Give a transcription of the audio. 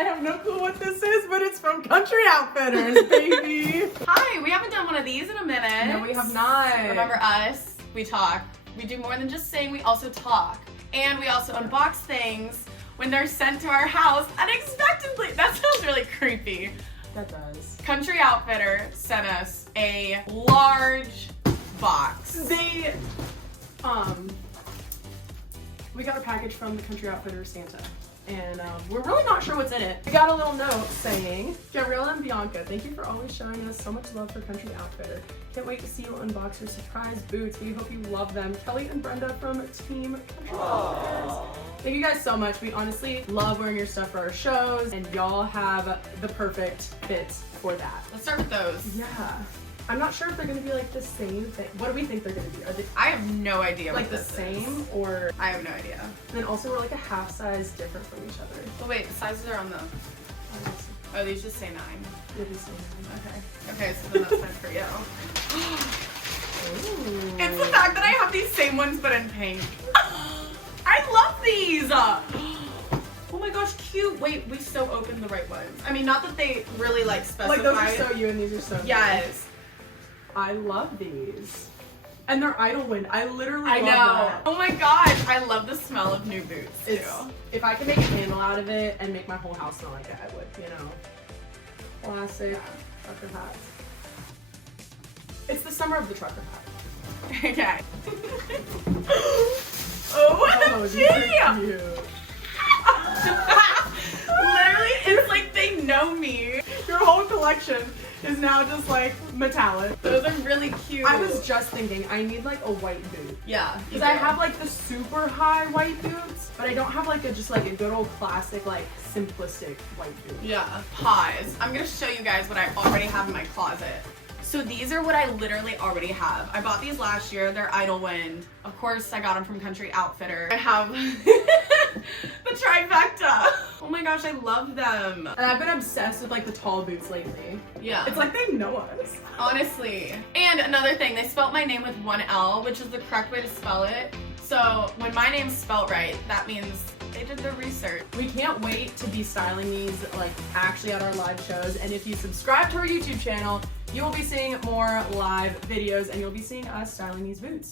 I have no clue what this is, but it's from Country Outfitters, baby. Hi, we haven't done one of these in a minute. No, we have not. Remember us? We talk. We do more than just sing, we also talk. And we also unbox things when they're sent to our house unexpectedly. That sounds really creepy. That does. Country Outfitter sent us a large box. They, we got a package from the Country Outfitter Santa, and we're really not sure what's in it. We got a little note saying, Gabriella and Bianca, thank you for always showing us so much love for Country Outfitter. Can't wait to see you unbox your surprise boots. We hope you love them. Kelly and Brenda from Team Country Outfitters. Thank you guys so much. We honestly love wearing your stuff for our shows, and y'all have the perfect fit for that. Let's start with those. Yeah. I'm not sure if they're gonna be like the same thing. What do we think they're gonna be? Are they I have no idea like what the this same is. or? I have no idea. And then also we're like a half size different from each other. Oh wait, the sizes are on the, oh these just say 9. It is the same. Okay, so then that's meant for you. Ooh. It's the fact that I have these same ones but in pink. I love these! Oh my gosh, cute. Wait, we so opened the right ones. I mean, not that they really like specify. Like those are so you and these are so you. Yes. I love these. And they're Idlewind. I literally I love know. that. Oh my gosh, I love the smell of new boots too. If I could make a candle out of it and make my whole house smell like it, I would, you know. Classic trucker hats. It's the summer of the trucker hat. Okay. Oh, OMG! these are cute. Literally, it's like they know me. Your whole collection is now just like metallic. Those are really cute. I was just thinking I need like a white boot. Yeah. Because I have like the super high white boots, but I don't have like a a good old classic like simplistic white boot. Yeah. Pause. I'm gonna show you guys what I already have in my closet. So these are what I literally already have. I bought these last year. They're Idlewind. Of course, I got them from Country Outfitter. I have the trifecta. Oh my gosh, I love them. And I've been obsessed with like the tall boots lately. Yeah. It's like they know us. Honestly. And another thing, they spelt my name with 1 L, which is the correct way to spell it. So when my name's spelled right, that means they did their research. We can't wait to be styling these like actually at our live shows. And if you subscribe to our YouTube channel, you will be seeing more live videos and you'll be seeing us styling these boots.